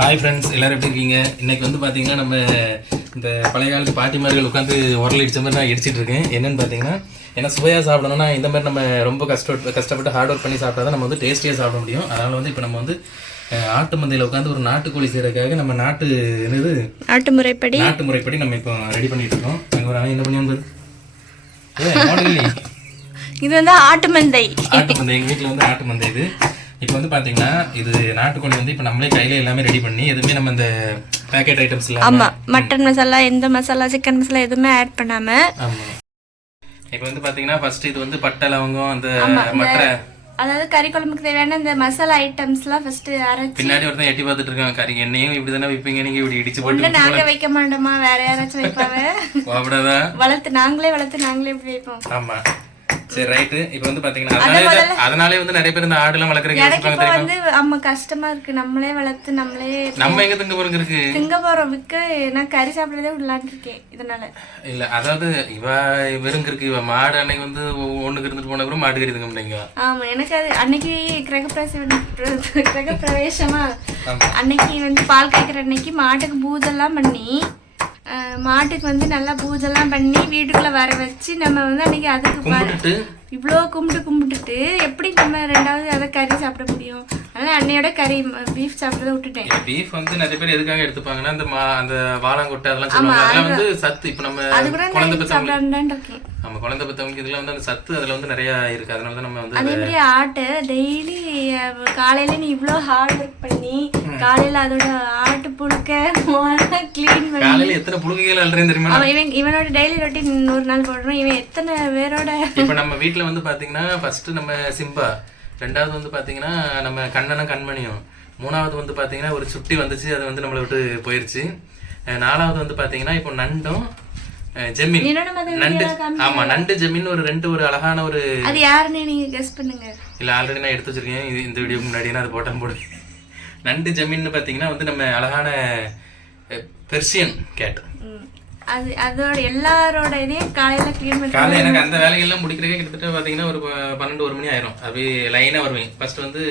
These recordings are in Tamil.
ஹாய் ஃப்ரெண்ட்ஸ் எல்லாரும் எப்படி இருக்கீங்க? இன்னைக்கு வந்து பார்த்தீங்கன்னா நம்ம இந்த பழைய காலத்து பாட்டிமார்கள் உட்காந்து உரல் இடிச்ச மாதிரி நான் இடிச்சிட்டு இருக்கேன். என்னன்னு பார்த்தீங்கன்னா ஏன்னா சுவையாக சாப்பிடணும்னா இந்த மாதிரி நம்ம ரொம்ப கஷ்டப்பட்டு கஷ்டப்பட்டு ஹார்ட் ஒர்க் பண்ணி சாப்பிட்டா தான் நம்ம வந்து டேஸ்டியாக சாப்பிட முடியும். அதனால வந்து இப்போ நம்ம வந்து ஆட்டு மந்தையில் உட்காந்து ஒரு நாட்டுக்கோழி செய்யறதுக்காக நம்ம நாட்டு என்னது? நாட்டு முறைப்படி. நாட்டு முறைப்படி நம்ம இப்போ ரெடி பண்ணிட்டு இருக்கோம். அங்கே ஒரு அண்ணன் என்ன பண்ணி வந்தது இது வந்து ஆட்டு மந்தை. ஆட்டு மந்தை. எங்கள் வீட்டில் வந்து ஆட்டு மந்தை இது. இப்போ வந்து பார்த்தீங்கன்னா இது நாட்டுக்கோழி வந்து இப்போ நம்மளே கையில் எல்லாமே ரெடி பண்ணி எதுவுமே நம்ம இந்த பேக்கெட் ஐட்டம்ஸ் இல்லாமல் ஆமா மட்டன் மசாலா எந்த மசாலா சிக்கன் மசாலா எதுவுமே ஆட் பண்ணாம. ஆமாம் இப்போ வந்து பார்த்தீங்கன்னா ஃபர்ஸ்ட் இது வந்து பட்டை லவங்கம் அந்த மற்ற அதாவது கறி குழம்புக்கு தேவையான இந்த மசாலா ஐட்டம்ஸ்லாம் ஃபர்ஸ்ட் அரைச்சு பின்னாடி ஒருத்தன் எட்டி பார்த்துட்டு இருக்காங்க கறி எண்ணெயும் இப்படி தானே வைப்பீங்க? நீங்கள் இப்படி இடிச்சு போட்டு நாங்க வைக்க மாட்டோமா? வேற யாராச்சும் வைப்பாங்க? அப்படிதான் வளர்த்து நாங்களே வளர்த்து நாங்களே இப்படி வைப்போம். ஆமா. சரி ரைட்டு இப்போ வந்து பார்த்தீங்கன்னா அதனாலே அதனாலே வந்து நிறைய பேர் இந்த ஆடுலாம் வளர்க்குறதுக்கு எனக்கு யோசிப்பாங்க இப்ப வந்து ஆமா கஷ்டமா இருக்கு. நம்மளே வளர்த்து நம்மளே நம்ம எங்க திங்க இருக்கு? திங்க போறோம். விற்க நான் கறி சாப்பிடறதே விடலான்னு இருக்கேன் இதனால. இல்ல அதாவது இவ வெறுங்க இருக்கு. இவ மாடு அன்னைக்கு வந்து ஒண்ணுக்கு இருந்துட்டு போன கூட மாடு கறி திங்க முடியுங்க ஆமா எனக்கு அது அன்னைக்கு கிரகப்பிரவேசம் கிரகப்பிரவேசமா ஆமா. அன்னைக்கு வந்து பால் காய்க்கிற அன்னைக்கு மாட்டுக்கு பூஜெல்லாம் பண்ணி அஹ், மாட்டுக்கு வந்து நல்லா பூஜெல்லாம் பண்ணி வீட்டுக்குள்ள வர வச்சு நம்ம வந்து அன்னைக்கு அதுக்கு இவ்வளோ கும்பிட்டு கும்பிட்டுட்டு எப்படி நம்ம ரெண்டாவது அதை கறி சாப்பிட முடியும்? அதனால அன்னையோட கறி பீஃப் சாப்பிட்றத விட்டுட்டேன். பீஃப் வந்து நிறைய பேர் எதுக்காக எடுத்துப்பாங்கன்னா அந்த அந்த வாழாங்கொட்டை அதெல்லாம் சொல்லுவாங்க. அதெல்லாம் வந்து சத்து. இப்ப நம்ம அது கூட சாப்பிடலான்னு இருக்கேன். நம்ம குழந்தை பெற்றவங்களுக்கு இதுல வந்து அந்த சத்து அதுல வந்து நிறைய இருக்கு. அதனால தான் நம்ம வந்து அதே மாதிரி ஆட்டு டெய்லி காலையில நீ இவ்வளோ ஹார்ட் ஒர்க் பண்ணி காலையில அதோட ஆட்டு புழுக்க க்ளீன் பண்ணி காலையில எத்தனை புழுகைகள் அல்றேன் தெரியுமா? அவன் இவன் இவனோட டெய்லி ரொட்டீன் ஒரு நாள் போடுறோம். இவன் எத்தனை பேரோட இப்ப நம்ம வீட்ல வந்து பாத்தீங்கன்னா ஃபர்ஸ்ட் நம்ம சிம்பா ரெண்டாவது வந்து பாத்தீங்கன்னா நம்ம கண்ணனும் கண்மணியும். மூணாவது வந்து பாத்தீங்கன்னா ஒரு சுட்டி வந்துச்சு அது வந்து நம்மளை விட்டு போயிருச்சு. அஹ் நாலாவது வந்து பாத்தீங்கன்னா இப்போ நண்டும் ஜெமீன். நண்டு. ஆமா நண்டு ஜெமீன் ஒரு ரெண்டு ஒரு அழகான ஒரு அது யாருன்னு நீங்க கெஸ் பண்ணுங்க. இல்ல ஆல்ரெடி நான் எடுத்து வச்சிருக்கேன். இது இந்த வீடியோக்கு முன்னாடி நான் அது போட்டேன் போடு. நண்டு ஜமீன்னு பாத்தீங்கன்னா வந்து நம்ம அழகான பெர்சியன் கேட். அது அதோட எல்லாரோட இதையும் காலையில க்ளீன் பண்ணி காலைல எனக்கு அந்த வேலைகள்லாம் முடிக்கிறதுக்கே கிட்டத்தட்ட பாத்தீங்கன்னா ஒரு பன்னெண்டு ஒரு மணி ஆயிரும். அப்படியே லைனா வருவேன். ஃபர்ஸ்ட் வந்து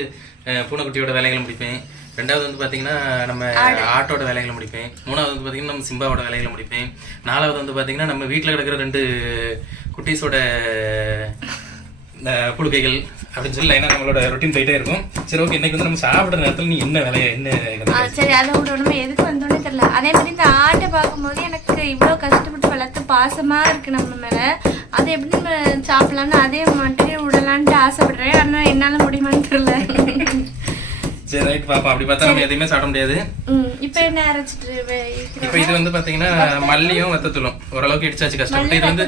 பூனைக்குட்டியோட வேலைகளை முடிப்பேன். ரெண்டாவது வந்து பாத்தீங்கன்னா நம்ம ஆட்டோட வேலைகளை முடிப்பேன். மூணாவது வந்து பாத்தீங்கன்னா நம்ம சிம்பாவோட வேலைகளை முடிப்பேன். நாலாவது வந்து பாத்தீங்கன்னா நம்ம வீட்ல கிடக்கிற ரெண்டு குட்டீஸோட இந்த புழுக்கைகள் அப்படின்னு சொல்லி லைனா நம்மளோட ரொட்டீன் போயிட்டே இருக்கும். சரி ஓகே இன்னைக்கு வந்து நம்ம சாப்பிடுற நேரத்துல நீ என்ன வேலையை என்ன சரி அதை விடணுமே எதுக்கு வந்தோடனே தெரியல. அதே மாதிரி இந்த ஆட்டை பார்க்கும்போது எனக்கு இவ்வளோ கஷ்டப்பட்டு வளர்த்து பாசமா இருக்கு நம்ம மேல. அதை எப்படி நம்ம சாப்பிடலான்னு அதே மட்டும் விடலான்ட்டு ஆசைப்படுறேன். ஆனா என்னால முடியுமான்னு தெரியல. சரி ரைட் பாப்பா அப்படி பார்த்தா நம்ம எதையுமே சாப்பிட முடியாது. இப்போ என்ன அரைச்சிட்டு? இப்போ இது வந்து பாத்தீங்கன்னா மல்லியும் வத்தத்தூளும். ஓரளவுக்கு இடிச்சாச்சு கஷ்டப்பட்டு இது வந்து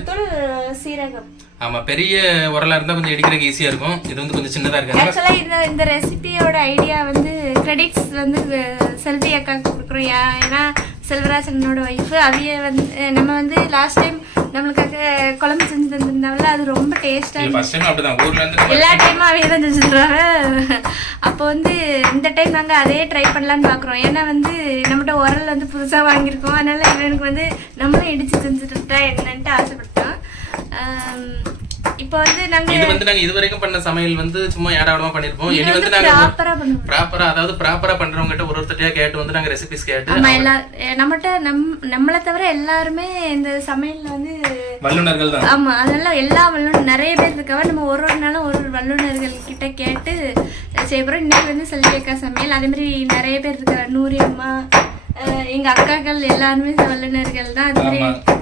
சீரகம். ஆமா பெரிய உரலா இருந்தா கொஞ்சம் இடிக்கிறதுக்கு ஈஸியா இருக்கும். இது வந்து கொஞ்சம் சின்னதா இருக்கு ஆக்சுவலா இந்த இந்த ரெசிபியோட ஐடியா வந்து கிரெடிட்ஸ் வந்து செல்வி அக்காவுக்கு கொடுக்குறோம். ஏன்- ஏன்னா செல்வராஜனோட ஒய்ஃபு அவிய வந்து நம்ம வந்து லாஸ்ட் டைம் நம்மளுக்காக குழம்பு செஞ்சு தந்திருந்தாவில அது ரொம்ப டேஸ்டா எல்லா டைமும் அவைய தான் செஞ்சு தருவாங்க அப்போ வந்து இந்த டைம் நாங்கள் அதே ட்ரை பண்ணலான்னு பார்க்குறோம் ஏன்னா வந்து நம்மகிட்ட உரல் வந்து புதுசாக வாங்கியிருக்கோம். அதனால இவனுக்கு வந்து நம்மளும் இடிச்சு செஞ்சுட்டா என்னன்ட்டு ஆசைப்பட்டோம். இப்போ வந்து நாங்கள் இது வந்து நாங்க இது வரைக்கும் பண்ண சமையல் வந்து சும்மா ஏடாவிடமா பண்ணிருப்போம். இனி வந்து நாங்க ப்ராப்பராக பண்ணுவோம். ப்ராப்பரா அதாவது ப்ராப்பரா பண்றவங்க கிட்ட ஒரு ஒருத்தரையா கேட்டு வந்து நாங்க ரெசிபிஸ் கேட்டு நம்ம எல்லா அஹ் நம்மகிட்ட நம் நம்மளை தவிர எல்லாருமே இந்த சமையல்ல வந்து வல்லுநர்கள் தான். ஆமா அதனால எல்லா வல்லுநர் நிறைய பேர் இருக்கவ நம்ம ஒரு ஒரு நாளும் ஒரு ஒரு வல்லுநர்கள் கிட்ட கேட்டு செய்யப்போறோம் இன்னைக்கு வந்து செல்வி அக்கா சமையல். அதே மாதிரி நிறைய பேர் இருக்காங்க. நூரி அம்மா எங்க அக்காக்கள் எல்லாருமே வல்லுநர்கள் தான். அது மாதிரி ஆமா.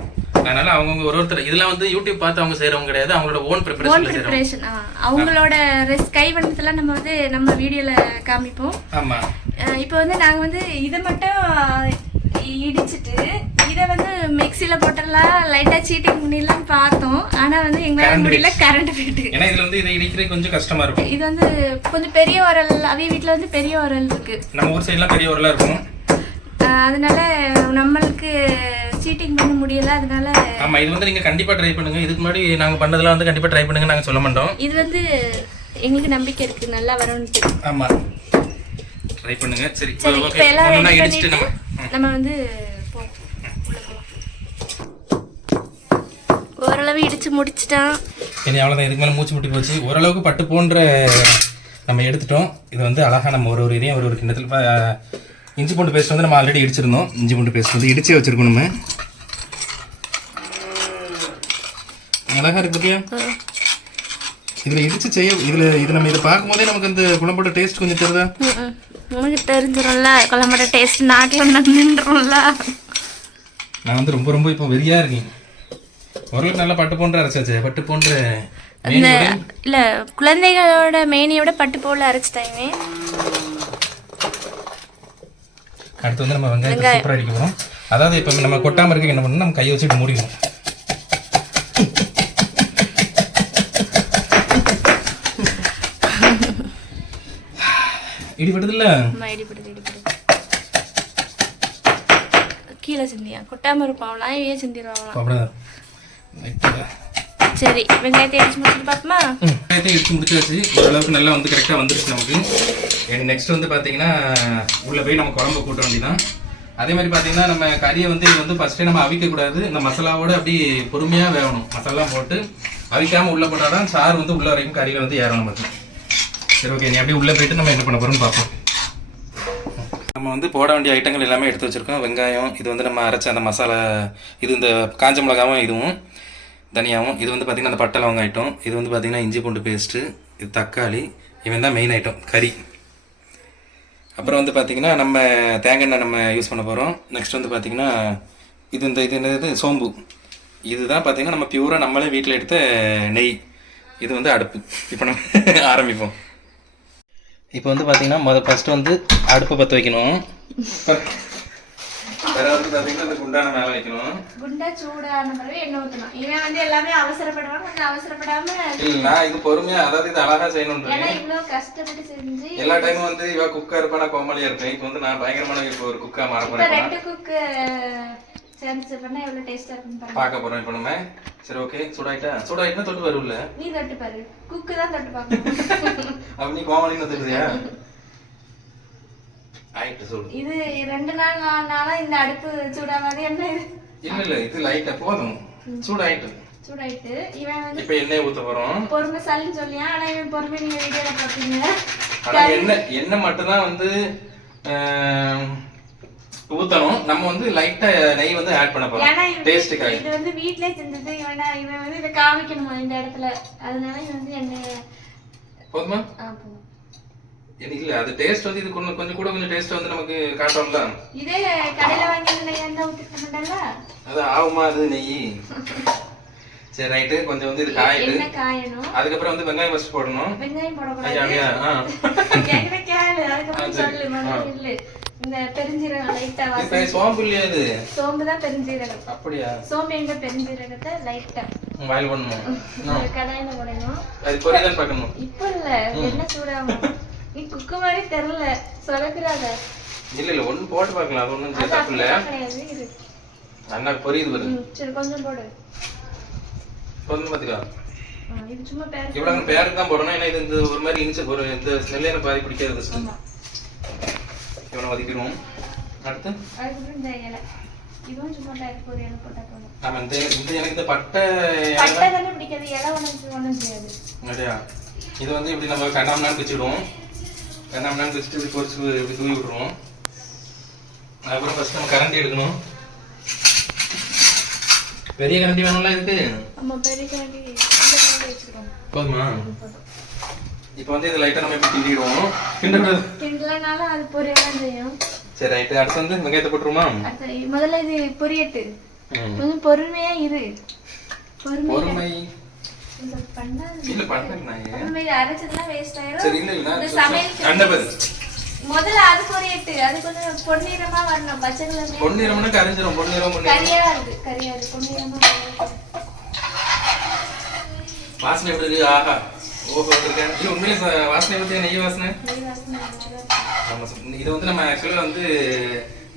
அதனால அவங்கவுங்க ஒரு ஒருத்தர் இதெல்லாம் வந்து யூடியூப் பார்த்து அவங்க செய்யறவங்க கிடையாது. அவங்களோட ஓன் செய்றவங்க. ப்ரிப்பரேஷன் அவங்களோட ரெஸ் கைவண்ணத்தெல்லாம் நம்ம வந்து நம்ம வீடியோல காமிப்போம். ஆமா. இப்போ வந்து நாங்க வந்து இதை மட்டும் இடிச்சிட்டு இதை வந்து மிக்சியில போட்டுடலாம் லைட்டா சீட்டிங் பண்ணிடலாம் பார்த்தோம். ஆனா வந்து எங்களால முடியல கரண்ட் போயிட்டு. ஏன்னா இதுல வந்து இதை இடிக்கிறது கொஞ்சம் கஷ்டமா இருக்கும். இது வந்து கொஞ்சம் பெரிய உரல் அவிய வீட்ல வந்து பெரிய உரல் இருக்கு. நம்ம ஊர் சைடுலாம் பெரிய ஊர்ல இருக்கும். அதனால நம்மளுக்கு சீட்டிங் பண்ண முடியல அதனால ஆமா இது வந்து நீங்க கண்டிப்பா ட்ரை பண்ணுங்க. இதுக்கு முன்னாடி நாங்க பண்ணதெல்லாம் வந்து கண்டிப்பா ட்ரை பண்ணுங்க நாங்க சொல்ல மாட்டோம். இது வந்து எங்களுக்கு நம்பிக்கை இருக்கு. நல்லா வரும்னு ஆமா. ட்ரை பண்ணுங்க. சரி இப்போ எல்லாம் ரெடி நம்ம வந்து. ஓரளவு இடிச்சு முடிச்சிட்டான். இனி அவ்வளோதான் இதுக்கு மேலே மூச்சு முட்டி போச்சு. ஓரளவுக்கு பட்டு போன்ற நம்ம எடுத்துட்டோம். இது வந்து அழகா நம்ம ஒரு ஒரு இதையும் ஒரு ஒரு கிண்ணத்தில் இஞ்சி பூண்டு பேஸ்ட் வந்து நம்ம ஆல்ரெடி இடிச்சிருந்தோம். இஞ்சி பூண்டு பேஸ்ட் வந்து இடிச்சே வச்சிருக்கோம் நம்ம. அழகா இருக்கு பத்தியா? இதுல இடிச்சு செய்ய இதுல இது நம்ம இதை பார்க்கும்போதே நமக்கு அந்த குழம்போட டேஸ்ட் கொஞ்சம் தெரியுதா? உனக்கு தெரிஞ்சிடும்ல குழம்போட டேஸ்ட் நாட்டில் நின்றும்ல நான் வந்து ரொம்ப ரொம்ப இப்போ வெறியா இருக்கேன். ஓரளவுக்கு நல்லா பட்டு போன்ற அரைச்சாச்சு பட்டு போன்ற இந்த இல்லை குழந்தைகளோட மேனியோட பட்டு போல அரைச்சிட்டாங்க அடுத்து வந்து நம்ம வெங்காயத்தை சூப்பராக அடிக்க போகிறோம் அதாவது இப்போ நம்ம கொட்டாம இருக்க என்ன பண்ணணும்? நம்ம கையை வச்சுட்டு மூடிடணும். இடிபடுதுல்ல? இடிப்படுது இடிப்படுது கீழே சிந்தியா. கொட்டாம இருப்பாங்களாம் இவையே சிந்திடுவாங்களாம் சரி வெங்காயத்தை அடிச்சு முடிச்சுட்டு பார்ப்போமா? வெங்காயத்தை இடிச்சு முடிச்சாச்சு ஓரளவுக்கு நல்லா வந்து கரெக்டாக வந்துருச்சு நமக்கு. நெக்ஸ்ட் வந்து பார்த்தீங்கன்னா உள்ளே போய் நம்ம குழம்பு கூட்ட வேண்டியதான் அதே மாதிரி பார்த்தீங்கன்னா நம்ம கறியை வந்து இது வந்து ஃபஸ்ட்டே நம்ம அவிக்கக்கூடாது. இந்த மசாலாவோட அப்படி பொறுமையாக வேகணும். மசாலா போட்டு அவிக்காமல் உள்ளே போட்டால் தான் சாறு வந்து உள்ள வரைக்கும் கறியில் வந்து ஏறணும் நமக்கு. சரி ஓகே நீ அப்படியே உள்ளே போயிட்டு நம்ம என்ன பண்ண போகிறோம்னு பார்ப்போம். நம்ம வந்து போட வேண்டிய ஐட்டங்கள் எல்லாமே எடுத்து வச்சுருக்கோம். வெங்காயம் இது வந்து நம்ம அரைச்ச அந்த மசாலா இது இந்த காஞ்ச மிளகாவும் இதுவும் தனியாகவும் இது வந்து பார்த்திங்கன்னா அந்த பட்டை லவங்க ஐட்டம் இது வந்து பார்த்திங்கன்னா இஞ்சி பூண்டு பேஸ்ட்டு இது தக்காளி இவன் தான் மெயின் ஐட்டம் கறி. அப்புறம் வந்து பார்த்திங்கன்னா நம்ம தேங்காய் எண்ணெய் நம்ம யூஸ் பண்ண போகிறோம் நெக்ஸ்ட் வந்து பார்த்திங்கன்னா இது இந்த இது என்னது சோம்பு. இதுதான் பார்த்திங்கன்னா நம்ம பியூராக நம்மளே வீட்டில் எடுத்த நெய். இது வந்து அடுப்பு. இப்போ நம்ம ஆரம்பிப்போம். இப்போ வந்து பார்த்தீங்கன்னா முத ஃபர்ஸ்ட் வந்து அடுப்பை பற்ற வைக்கணும். பார்த்தீங்கன்னா இந்த குண்டான மேலே வைக்கணும். குண்டா சூடான பிறகு எண்ணெய் ஊற்றணும் இவன் வந்து எல்லாமே அவசரப்படுவான் கொஞ்சம் அவசரப்படாம இல்லை நான் இது பொறுமையா அதாவது இது அழகா செய்யணும் ஏன்னா இவ்வளோ கஷ்டப்பட்டு செஞ்சு எல்லா டைமும் வந்து இவ குக்கா இருப்பா நான் கோமலியா இருப்பேன். இப்போ வந்து நான் பயங்கரமான இப்போ ஒரு குக்கா மாற ரெண்டு குக்கு சேர்ந்து பண்ணா எவ்வளோ டேஸ்டாக இருக்குன்னு பார்க்க போறோம் இப்போ நம்ம. சரி ஓகே சூடாயிட்டா? சூடாயிட்டுனா தொட்டு வரும்ல நீ தொட்டு பாரு. குக்கு தான் தொட்டு பார்க்கணும். அப்ப நீ கோமலின்னு தெரியுதியா ஆயிட்டு சூடு. இது ரெண்டு நாள் நாளா இந்த அடுப்பு சூடாகாது. என்ன இது? இல்ல இல்ல இது லைட்டா போதும். சூடாயிட்டு. சூடாயிட்டு. இவன் வந்து இப்போ எண்ணெய் ஊத்த போறோம். பொறுமை சல்லுன்னு சொல்லியா? ஆனா இவன் பொறுமை நீங்க வீடியோல பாப்பீங்க ஆனா எண்ணெய் எண்ணெய் மட்டும்தான் வந்து ஊத்தணும். நம்ம வந்து லைட்டா நெய் வந்து ஆட் பண்ண போறோம். டேஸ்ட்டுக்காக இது வந்து வீட்லயே செஞ்சது. இவனா இவன் வந்து இதை காமிக்கணுமா இந்த இடத்துல? அதனால இவன் வந்து என்ன? போதுமா? இல்ல அது டேஸ்ட் வந்து இது கொஞ்சம் கொஞ்சம் கூட கொஞ்சம் டேஸ்ட் வந்து நமக்கு காட்டோம்ல. இதே கடையில வாங்கி நெய் ஊத்திருக்க மாட்டேன்ல? அது ஆகுமா அது நெய்? சரி ரைட்டு கொஞ்சம் வந்து இது காயணும்? அதுக்கப்புறம் வந்து வெங்காயம் ஃபர்ஸ்ட் போடணும். வெங்காயம் போடக்கூடாது. அப்படியா ஆ. கேக்குற கேளு. அதுக்கப்புறம் சொல்லு இல்லு இந்த பெருஞ்சீரகம் லைட்டா இப்ப சோம்பு இல்லையா இது? சோம்பு தான் பெருஞ்சீரகம். அப்படியா? சோம்பு எங்க பெருஞ்சீரகத்தை லைட்டா வாயில் பண்ணணும் கடாயில போடணும். அது பொரியதான் பார்க்கணும்? இப்ப இல்ல என்ன சூடாகும்? நீ குக்கு மாதிரி தெரியல சொலக்குறாத இல்ல இல்ல ஒண்ணு போட்டு பார்க்கலாம் அது ஒண்ணும் தப்பு இல்ல. அண்ணா பொரியுது ம், சரி கொஞ்சம் போடு. பொண்ணு பாத்துக்கா இது சும்மா பேர் இவ்வளவு பேருக்கு தான் போடணும் ஏன்னா இது இந்த ஒரு மாதிரி இனிச்ச ஒரு இந்த ஸ்மெல்லே எனக்கு பாதி பிடிக்காது இவனை வதக்கிடுவோம் அடுத்து? இந்த இலை. இதுவும் சும்மா பேர் ஒரு இலை போட்டா போதும். ஆமா இந்த இந்த எனக்கு இந்த பட்டை பட்டை தானே பிடிக்காது. இலை ஒன்றும் ஒன்றும் செய்யாது. அப்படியா? இது வந்து இப்படி நம்ம கண்ணாமண்ணான்னு பிச்சுடுவோம். கண்ணாமண்ணான்னு பிச்சுட்டு இப்படி பொரிச்சு இப்படி தூவி விட்டுருவோம். அதுக்கப்புறம் ஃபர்ஸ்ட் நம்ம கரண்டி எடுக்கணும். பெரிய கரண்டி வேணும்ல இதுக்கு? பெரிய போதுமா. இப்போ வந்து இது லைட்டாக நம்ம இப்படி கிண்டிடுவோம். கிண்டக்கூடாது. கிண்டலனாலும் அது பொரியலாம் செய்யும். சரி ரைட்டு அடுத்து வந்து வெங்காயத்தை போட்டுருமா முதல்ல இது பொரியட்டு. கொஞ்சம் பொறுமையா இரு. பொறுமை. இல்ல பொறுமை அரைச்சதுலாம் வேஸ்ட் ஆயிரும். சரி இல்ல இல்ல. இந்த சமையல் அண்ணபது முதல்ல அது பொரியட்டு. அது கொஞ்சம் பொன்னிறமா வரணும். பச்சை கலர் பொன்னிறம்னா கரைஞ்சிரும். பொன்னிறம் பொன்னிறம் கரியா இருக்கு கரியா இருக்கு பொன்னிறமா. வாசனை எப்படி இருக்கு? ஆஹா. ஓஹோ உண்மையிலே வாசனை பத்தி நெய் வாசனை? நெய் வாசனை நல்லா இருக்கு. ஆமா சார். இது வந்து நம்ம ஆக்சுவலாக வந்து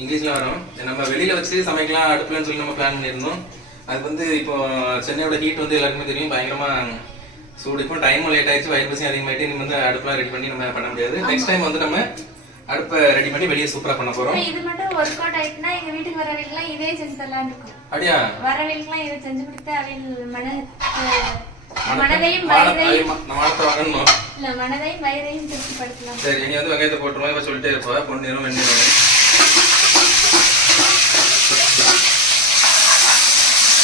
இங்கிலீஷ்ல வரும். நம்ம வெளியில வச்சு சமைக்கலாம் அடுப்புலன்னு சொல்லி நம்ம பிளான் பண்ணியிருந்தோம். அது வந்து இப்போ சென்னையோட ஹீட் வந்து எல்லாருக்குமே தெரியும். பயங்கரமா சூடு. இப்போ டைமும் லேட் ஆயிடுச்சு. வயிறு பசி அதிகமாயிட்டு நம்ம வந்து அடுப்புலாம் ரெடி பண்ணி நம்ம பண்ண முடியாது. நெக்ஸ்ட் டைம் வந்து நம்ம அடுப்பை ரெடி பண்ணி வெளியே சூப்பரா பண்ண போறோம். இது மட்டும் ஒர்க் அவுட் ஆயிட்டுனா எங்க வீட்டுக்கு வரவங்களுக்குலாம் இதே செஞ்சு தரலாம்னு இருக்கும். அப்படியா? வரவங்களுக்குலாம் இதை செஞ்சு கொடுத்து அவங்க மன மனதையும் வயதையும் இல்ல மனதையும் வயதையும் திருப்திப்படுத்தலாம். சரி நீ வந்து வெங்காயத்தை போட்டுருவோம் இப்ப சொல்லிட்டே இருப்பா பொன்னிறம் வெண்ணிறம்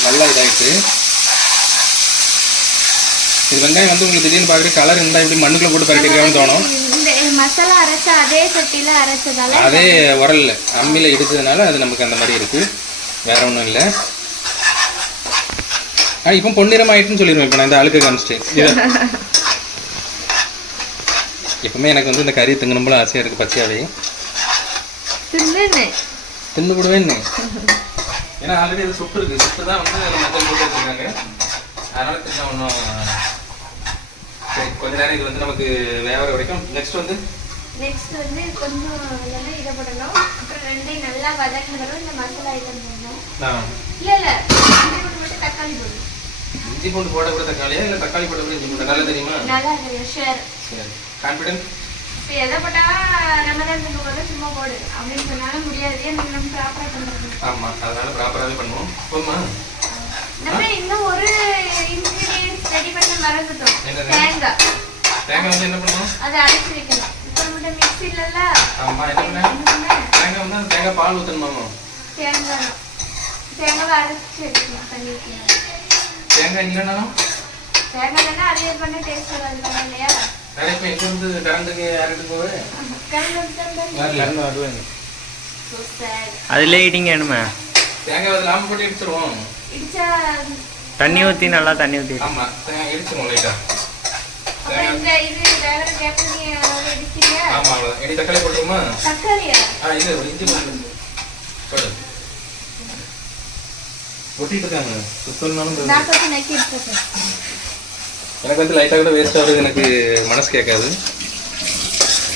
நல்லா இதாயிட்டு இது வெங்காயம் வந்து உங்களுக்கு திடீர்னு பார்க்குற கலர் இருந்தா இப்படி மண்ணுக்குள்ள போட்டு பரட்டிருக்காங்கன்னு தோணும். மசாலா அரைச்ச அதே சட்டியில் அரைச்சதால அதே உரல்ல அம்மியில் இடிச்சதுனால அது நமக்கு அந்த மாதிரி இருக்கு. வேற ஒன்றும் இல்லை. ஆ இப்போ பொன்னிறம் ஆயிட்டுன்னு சொல்லிடுவேன் இப்போ நான் இந்த அழுக்கு காமிச்சிட்டு. இதை. எப்பவுமே எனக்கு வந்து இந்த கறி திங்கணும்போல ஆசையாக இருக்குது பச்சையாவே. தின்னு விடுவேன்னு ஏன்னா ஆல்ரெடி அது சுப்பு இருக்கு. சுப்பு தான் வந்து மஞ்சள் போட்டு வச்சுருக்காங்க. அதனால தின்னா ஒன்றும் சரி கொஞ்ச நேரம் இது வந்து நமக்கு வேவற வரைக்கும் நெக்ஸ்ட் வந்து? நெக்ஸ்ட் வந்து கொஞ்சம் இல்லைன்னா இதை போடணும் அப்புறம் ரெண்டையும் நல்லா வதக்கின பிறகு இந்த மசாலா ஐட்டம் போடணும் இல்ல இல்ல. மட்டும் தக்காளி போடணும் இஞ்சி பூண்டு போட கூட தக்காளியா? இல்லை தக்காளி போட கூட இஞ்சி பூண்டு? நல்லா தெரியுமா? நல்லா தெரியும் ஷேர் சரி கான்ஃபிடென்ட் எதை போட்டா நம்ம தான் திரும்ப போட சும்மா போடு. அப்படின்னு சொன்னாலும் முடியாது. நம்ம ப்ராப்பராக பண்ணுறது? ஆமாம் அதனால ப்ராப்பராகவே பண்ணுவோம். போதுமா? நம்ம இன்னும் ஒரு இன்கிரீடியன்ஸ் ரெடி பண்ண மறந்துட்டோம்? தேங்காய். தேங்காய் வந்து என்ன பண்ணுவோம்? அதை அரைச்சி வைக்கணும். இப்போ நம்மகிட்ட மிக்ஸி இல்லைல்ல? ஆமாம் என்ன பண்ண? தேங்காய் வந்து தேங்காய் பால் ஊற்றணுமாமோ தேங்காய். தேங்காவை அரைச்சி வைக்கணும் தண்ணி தேங்காய் இல்லைனாலும் தேங்காய் இல்லைன்னா அதே பண்ண டேஸ்ட் வராது இல்லையா? பேர் எங்கே யாருக்கு கரண்ட் வருவாங்க. அதிலே இடிங்க என்னமே தேங்காய் வந்து போட்டு எடுத்துருவோம் தண்ணி ஊற்றி நல்லா தண்ணி ஊற்றி ஆமாம் தேங்காய் இடிக்கிறியா ஆமாம் அவ்வளோதான் இடி தக்காளி போட்டுருமா தக்காளியா? ஆ இது இஞ்சி ஒட்டிட்டு இருக்காங்க சுத்தம்னாலும் எனக்கு வந்து லைட்டாக கூட வேஸ்ட் ஆகுது எனக்கு மனசு கேட்காது.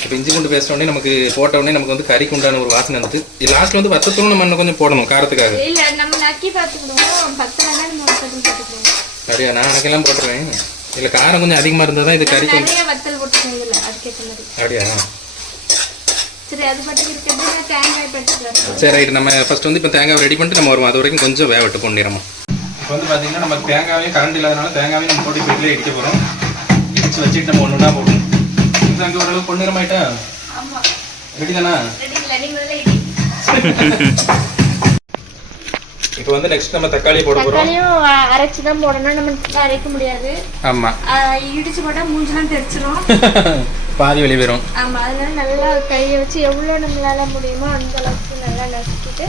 இப்போ இஞ்சி பூண்டு பேஸ்ட் உடனே நமக்கு போட்ட உடனே நமக்கு வந்து கறிக்கு உண்டான ஒரு வாசனை வந்து லாஸ்ட்ல வந்து வத்தத்தூள் நம்ம இன்னும் கொஞ்சம் போடணும் காரத்துக்காக. இல்ல நம்ம நக்கி பார்த்துக்கிடுவோம். பத்தலைன்னா நம்ம வத்தல் போட்டுக்குவோம் அப்படியா நான் எனக்கெல்லாம் போட்டுருவேன். இல்லை காரம் கொஞ்சம் அதிகமாக இருந்தால் தான் இது கறிக்கு நிறைய வத்தல் போட்டுக்கோங்க இதுல அதுக்கேற்ற மாதிரி. அப்படியா? சரி அது இருக்கிறது தேங்காய் சரி ரைட் நம்ம ஃபர்ஸ்ட் வந்து இப்போ தேங்காய் ரெடி பண்ணிட்டு நம்ம வருவோம் அது வரைக்கும் கொஞ்சம் வேகட்டு பொன்னிறமா இப்போ வந்து பார்த்தீங்கன்னா நம்ம தேங்காயும் கரண்ட் இல்லாதனால தேங்காயும் நம்ம போட்டு வீட்டிலே இடிக்க போகிறோம் இடிச்சு வச்சுட்டு நம்ம ஒன்று ஒன்றா போடணும். இது அங்கே ஓரளவு பொன்னிறமாயிட்டா? ரெடி தானா? இப்போ வந்து நெக்ஸ்ட் நம்ம தக்காளி போட போகிறோம் தக்காளியும் அரைச்சி தான் போடணும். நம்ம அரைக்க முடியாது. ஆஹ் இடிச்சு போட்டா மூஞ்செல்லாம் தெரிச்சிரும். பாதி வெளியே வரும். ஆமா அதனால நல்லா கையை வச்சு எவ்வளோ நம்மளால முடியுமோ அந்த அளவுக்கு நல்லா நசுக்கிட்டு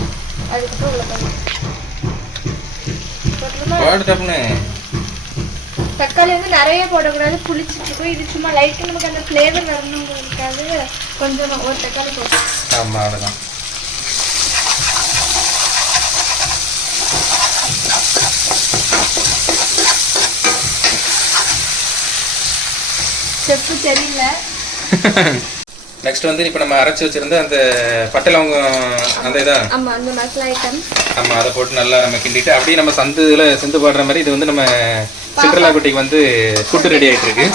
அதுக்கப்புறம் உள்ள போட்டுருமா பாடு டப்புன்னு தக்காளி வந்து நிறைய போடக்கூடாது. புளிச்சிட்டு இருக்கும். இது சும்மா லைட்டாக நமக்கு அந்த ஃப்ளேவர் வரணுங்கிறதுக்காக கொஞ்சம் ஒரு தக்காளி போட்டோம் ஆமாம் அவ்வளோதான் செப்பு தெரியல. நெக்ஸ்ட் வந்து இப்போ நம்ம அரைச்சி வச்சிருந்த அந்த பட்டை லவங்கம் அந்த இதா? ஆமா அந்த மசாலா ஐட்டம் ஆமாம் அதை போட்டு நல்லா நம்ம கிண்டிட்டு அப்படியே நம்ம சந்துல செந்து பாடுற மாதிரி இது வந்து நம்ம சிட்ரலா குட்டிக்கு வந்து ஃபுட்டு ரெடி ஆயிட்டு இருக்கு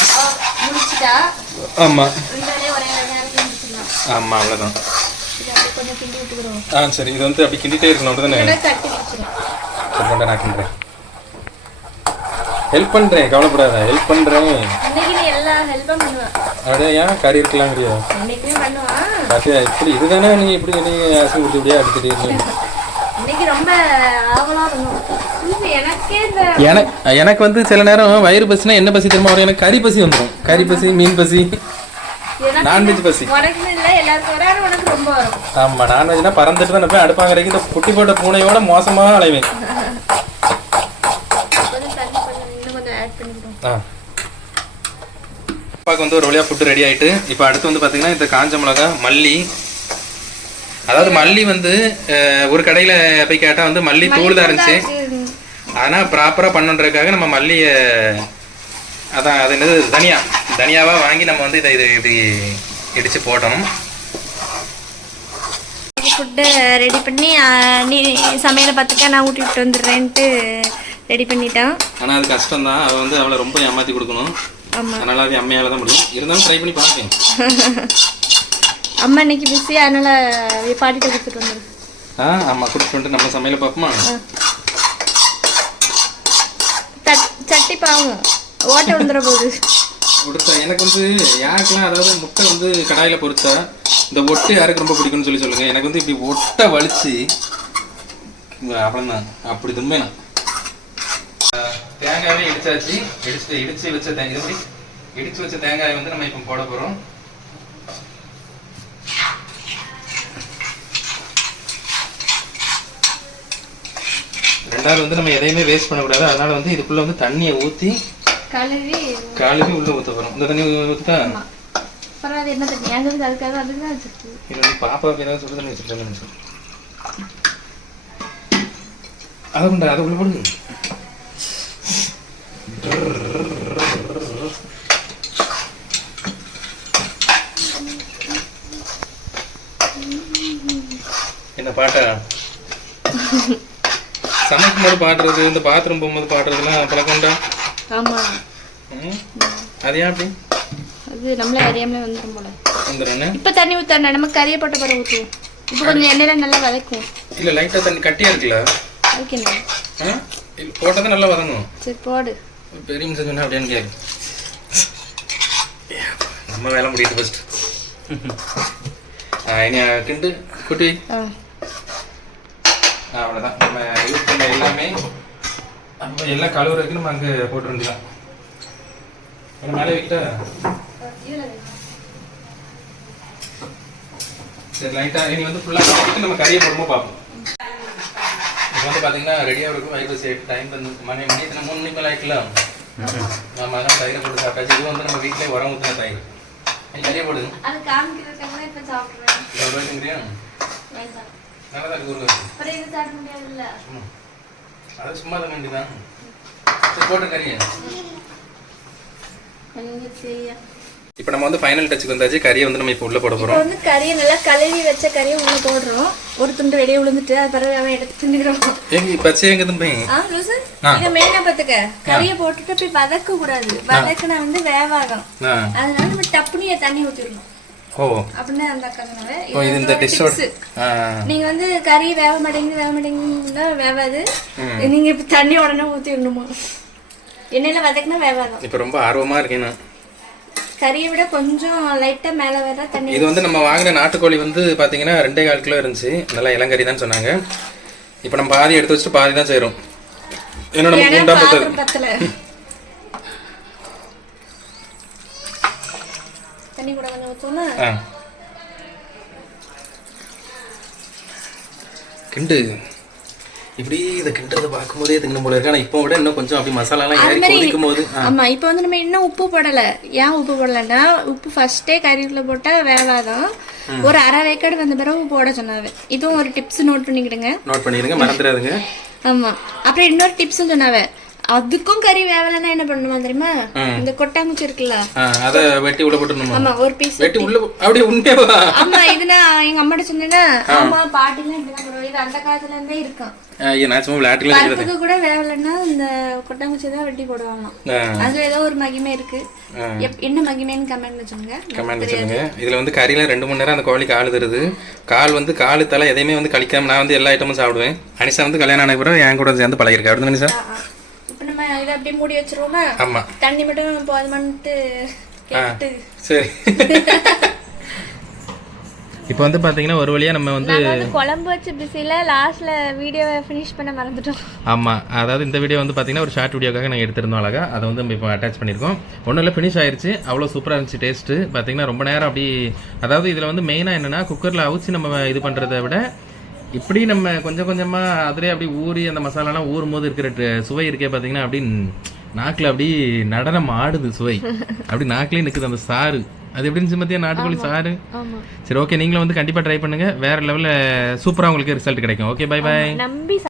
அப்படியே கொஞ்சம் கிண்டி விட்டுக்கிறோம் ஆ சரி இது வந்து அப்படி கிண்டிட்டே இருக்கணும் தானே இல்லைன்னா தட்டி வச்சிடும் கொஞ்சம் நான் கிண்டுறேன். ஹெல்ப் பண்ணுறேன் கவலைப்படாத. ஹெல்ப் பண்ணுறேன் இன்னைக்கு நீ எல்லா ஹெல்ப்பும் பண்ணுவேன் அப்படியே ஏன் கறி இன்னைக்குமே பண்ணுவான் பாத்தியா இப்படி இதுதானே நீ இப்படி நீ அசை விட்டு இப்படியே அடிச்சுட்டு இருக்கீங்க இன்னைக்கு ரொம்ப ஆவலா இருக்கும் இது எனக்கே இந்த எனக்கு எனக்கு வந்து சில நேரம் வயிறு பசினா என்ன பசி தெரியுமா வரும்? எனக்கு கறி பசி வந்துடும் கறி பசி மீன் பசி. நான்வெஜ் பசி. ஆமா நான்வெஜ்னா பறந்துட்டு தான் போய் அடுப்பாங்கரைக்கு இந்த குட்டி போட்ட பூனையோட மோசமா அலைவேன் கொஞ்சம் தண்ணி கொஞ்சம் இன்னும் கொஞ்சம் ஆட் பண்ணிக்கிறோம் ஆ. அப்பாவுக்கு வந்து ஒரு வழியாக ஃபுட்டு ரெடி ஆயிட்டு இப்போ அடுத்து வந்து பார்த்தீங்கன்னா இந்த காஞ்ச மிளகா மல்லி. அதாவது மல்லி வந்து ஒரு கடையில் போய் கேட்டால் வந்து மல்லி தூள் தான் இருந்துச்சு. ஆனால் ப்ராப்பராக பண்ணுன்றதுக்காக நம்ம மல்லியை அதான் அது என்னது தனியா. தனியாவாக வாங்கி நம்ம வந்து இதை இது இப்படி இடித்து போட்டணும் ஃபுட்டை ரெடி பண்ணி நீ சமையலை பார்த்துக்க நான் ஊட்டி விட்டு வந்துடுறேன்ட்டு ரெடி பண்ணிட்டான் ஆனால் அது கஷ்டம் தான் அவள் வந்து அவளை ரொம்ப ஏமாற்றி கொடுக்கணும். ஆமாம் அதனால் அது அம்மையால் தான் முடியும். இருந்தாலும் ட்ரை பண்ணி பார்ப்பேன். அம்மா இன்னைக்கு பிஸி அதனால பாட்டிட்ட கொடுத்துட்டு வந்துடும் ஆ ஆமாம் கூட்டிட்டு வந்துட்டு நம்ம சமையலை பார்ப்போமா? சட்டி பாவம். ஓட்டை வந்துட போகுது கொடுத்தா எனக்கு வந்து யாருக்கெல்லாம் அதாவது முட்டை வந்து கடாயில் பொரிச்சா இந்த ஒட்டு யாருக்கு ரொம்ப பிடிக்கும்னு சொல்லி சொல்லுங்க. எனக்கு வந்து இப்படி ஒட்டை வலிச்சு அவ்வளோதான் அப்படி தும்பேனா. தேங்காவே இடிச்சாச்சு. இடிச்சு இடிச்சு வச்ச தேங்காய் இது இடிச்சு வச்ச தேங்காயை வந்து நம்ம இப்போ போட போறோம். ரெண்டாவது வந்து நம்ம எதையுமே வேஸ்ட் பண்ணக்கூடாது. அதனால வந்து இதுக்குள்ள வந்து தண்ணியை ஊத்தி கழுவி காலுக்கு உள்ள ஊத்த போறோம். இந்த தண்ணி ஊத்தா அது என்ன தண்ணி? எங்களுக்கு அதுக்காக அதுக்கு தான் வச்சிருக்கு. இது வந்து பாப்பாவுக்கு ஏதாவது தண்ணி நினைச்சேன் அதை கொண்டா அதை உள்ள போடு. என்ன பாட்டா? சமைக்கும் போது பாடுறது இந்த பாத்ரூம் போகும்போது பாடுறதுலாம் பழக்கம்டா ஆமா? அது ஏன் அப்படி? அது நம்மளே அறியாமலே வந்துடும் போல. வந்துடும்னு இப்போ தண்ணி ஊத்தாண்டா நம்ம கறியை போட்ட பிறகு ஊற்றுவோம் இப்போ கொஞ்சம் எண்ணெயில நல்லா வதக்கும் இல்லை லைட்டாக தண்ணி கட்டியா இருக்குல்ல? அதுக்கு என்ன? ஆ? இல்ல, போட்டதை நல்லா வதங்கும். சரி போடு. பெரிய மிஷன் சொன்னா அப்படின்னு கேளு. நம்ம வேலை முடியுது ஃபர்ஸ்ட் இனி கிண்டு குட்டி. ஆ. அவ்வளோதான் நம்ம யூஸ் பண்ண எல்லாமே நம்ம எல்லாம் கழுவுறதுக்கு நம்ம அங்கே போட்டு வேண்டியதான் என்ன மேலே வைக்கிட்டா? சரி லைட்டாக இனி வந்து ஃபுல்லாக நம்ம கறியை போடும்போது பார்ப்போம். இப்போ வந்து பார்த்தீங்கன்னா ரெடியாக இருக்கும். சேஃப் டைம் வந்து மணி மணி இத்தனை மூணு மணி மேலே ஆயிக்கலாம் நம்ம அதான் தயிரை போட்டு சாப்பிட்டாச்சு. இது வந்து நம்ம வீட்டிலே உரம் ஊற்றின தயிர். நீ கறியை போடுங்க அது காமிக்கிறதுக்காக இப்போ சாப்பிட்றேன். நல்லா தான் இருக்கு அது சும்மா தான் வேண்டியதான் சரி போட்டு கறியை. கொஞ்சம் செய்ய இப்போ நம்ம வந்து ஃபைனல் டச்சுக்கு வந்தாச்சு. கறியை வந்து நம்ம இப்போ உள்ள போட போகிறோம் வந்து கறியை நல்லா கழுவி வச்ச கறியை உள்ள போடுறோம். ஒரு துண்டு வெளியே விழுந்துட்டு அது பிறகு அவன் எடுத்து தின்னுக்கிறோம். ஏங்க பச்சை எங்க தம்பி ஆ லூசு? ஆ. இதை மெயினா பாத்துக்க கறியை போட்டுட்டு போய் வதக்க கூடாது. வதக்குனா வந்து வேவாகும். அதனால நம்ம டப்புனிய தண்ணி ஊத்திடணும். ஓ. அப்படின்னு அந்த அக்கா சொன்னாங்க. ஓ இது இந்த டிஷ்ஷோட ஆ. நீங்க வந்து கறி வேக மாட்டேங்குது வேக மாட்டேங்குதுன்னா வேவாது. நீங்க இப்ப தண்ணி உடனே ஊத்திடணுமா? எண்ணெயில வதக்குனா வேவாகும். இப்போ ரொம்ப ஆர்வமாக இருக்கேன் நான். கறியை விட கொஞ்சம் லைட்டா மேல வர தண்ணி இது வந்து நம்ம வாங்கின நாட்டுக்கோழி வந்து பார்த்தீங்கன்னா ரெண்டே கால் கிலோ இருந்துச்சு. நல்லா இளங்கறி தான் சொன்னாங்க. இப்போ நம்ம பாதி எடுத்து வச்சுட்டு பாதி தான் செய்கிறோம் ஏன்னா நம்ம குண்டா பத்தல. தண்ணி கூட கொஞ்சம் ஆ. கிண்டு. இப்படி இதை கிண்டுறதை பார்க்கும்போதே திங்கணும் போல இருக்கு. ஆனால் இப்போ விட இன்னும் கொஞ்சம் அப்படி மசாலாலாம் ஏறி கொதிக்கும் போது ஆ. ஆமா இப்போ வந்து நம்ம இன்னும் உப்பு போடல. ஏன் உப்பு போடலன்னா உப்பு ஃபர்ஸ்டே கறிக்குள்ள போட்டா வேவாதான் ஒரு அரை வேக்காடு வந்த பிறகு போட சொன்னாங்க இதுவும் ஒரு டிப்ஸ் நோட் பண்ணிக்கிடுங்க. நோட் பண்ணிடுங்க மறந்துடாதுங்க. ஆமா. அப்புறம் இன்னொரு டிப்ஸும் சொன்னாவ அதுக்கும் கறி வேவலைன்னா என்ன பண்ணுமா தெரியுமா? இந்த கொட்டாங்குச்சி இருக்குல்ல? அதை வெட்டி உள்ள போட்டுருணுமா ஆமா ஒரு பீஸ் வெட்டி உள்ள அப்படியே உண்மையாவா ஆமா இது நான் எங்க அம்மாட்ட சொன்னேன்னா ஆமா பாட்டிலாம் இப்படிதான் போடுவோம் இது அந்த காலத்துல இருந்தே இருக்கும் நான் சும்மா விளையாட்டுல இருக்கிறது கூட வேவலைன்னா இந்த கொட்டாங்குச்சி தான் வெட்டி போடுவாங்களாம். ஆ. அதுல ஏதோ ஒரு மகிமை இருக்கு. என்ன மகிமைன்னு கமெண்ட்ல சொல்லுங்க. கமெண்ட் சொல்லுங்க. இதுல வந்து கறியில ரெண்டு மணி நேரம் அந்த கோழி கால் தருது கால் வந்து காலு தலை எதையுமே வந்து கழிக்காம நான் வந்து எல்லா ஐட்டமும் சாப்பிடுவேன். அனிஷா வந்து கல்யாணம் ஆன பிறகு என் கூட சேர்ந்து பழகிருக்கா அப்படி அனிஷா? இப்ப நம்ம இதை அப்படியே மூடி வச்சிருவோமா? ஆமா. தண்ணி மட்டும் போதுமான்ட்டு கேட்டு சரி. இப்போ வந்து பாத்தீங்கன்னா ஒரு வழியா நம்ம வந்து குழம்பு வச்ச பிஸியில லாஸ்ட்ல வீடியோவை ஃபினிஷ் பண்ண மறந்துட்டோம். ஆமா. அதாவது இந்த வீடியோ வந்து பாத்தீங்கன்னா ஒரு ஷார்ட் வீடியோக்காக நாங்கள் எடுத்திருந்தோம் அழகா. அதை வந்து நம்ம இப்போ அட்டாச் பண்ணியிருக்கோம் ஒன்றும் இல்லை ஃபினிஷ் ஆயிருச்சு. அவ்வளோ சூப்பராக இருந்துச்சு டேஸ்ட்டு பார்த்தீங்கன்னா ரொம்ப நேரம் அப்படி அதாவது இதில் வந்து மெயினாக என்னன்னா குக்கரில் அவிச்சு நம்ம இது பண்ணுறதை விட இப்படி நம்ம கொஞ்சம் கொஞ்சமாக அதிலே அப்படி ஊறி அந்த மசாலாலாம் ஊறும் போது இருக்கிற சுவை இருக்கே பார்த்தீங்கன்னா அப்படி நாக்கில் அப்படி நடனம் ஆடுது சுவை. அப்படி நாக்கிலே நிற்குது அந்த சாறு. அது எப்படி இருந்துச்சு மத்தியா நாட்டுக்கோழி சாறு? சரி ஓகே நீங்களும் வந்து கண்டிப்பாக ட்ரை பண்ணுங்க. வேற லெவலில் சூப்பராக உங்களுக்கு ரிசல்ட் கிடைக்கும். ஓகே பை பை நம்பி